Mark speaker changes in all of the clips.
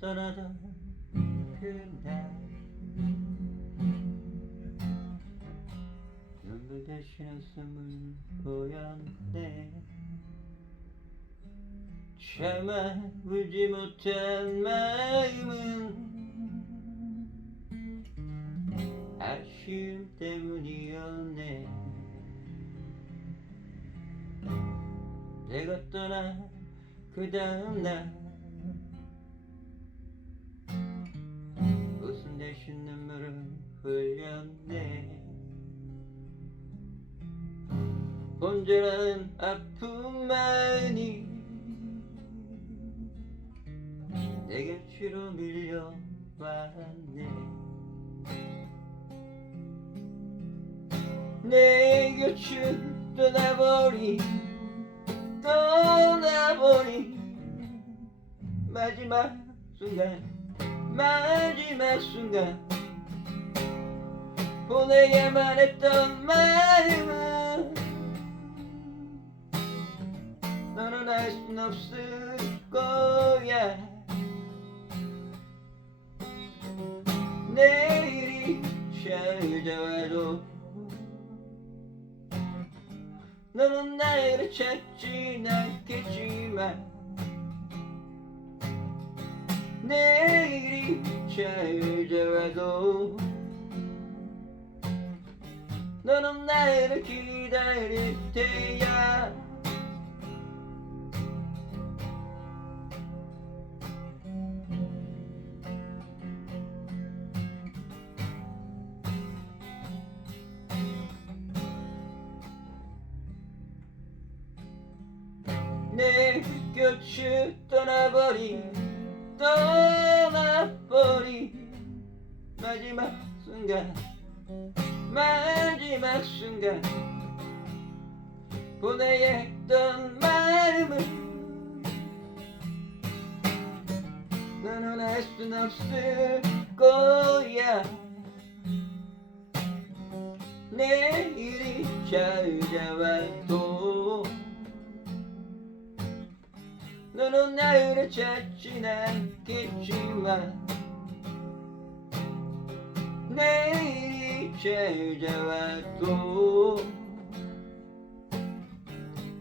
Speaker 1: 떠나던 그날. 눈물 대신 웃음을 보였네 참아 울지 못한 마음은 아쉬움 때문이었네. 내가 떠나 그 다음날 온전한 아픔만이 내 곁으로 밀려왔네. 내 곁을 떠나버린 떠나버린 마지막 순간 마지막 순간 보내야만 했던 마 알순 없을 거야 내일이 찾아와도 내 곁을 떠나버린 떠나버린. 마지막 순간 마지막 순간. 보내야 했던 마음을 너는 알 순 없을 거야. 내일이 찾아와도 흐르는 나를 찾지 않겠지만 내일이 찾아왔고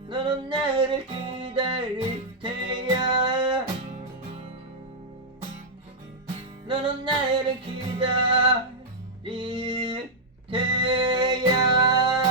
Speaker 1: 너는 나를 기다릴 테야. 너는 나를 기다릴 테야.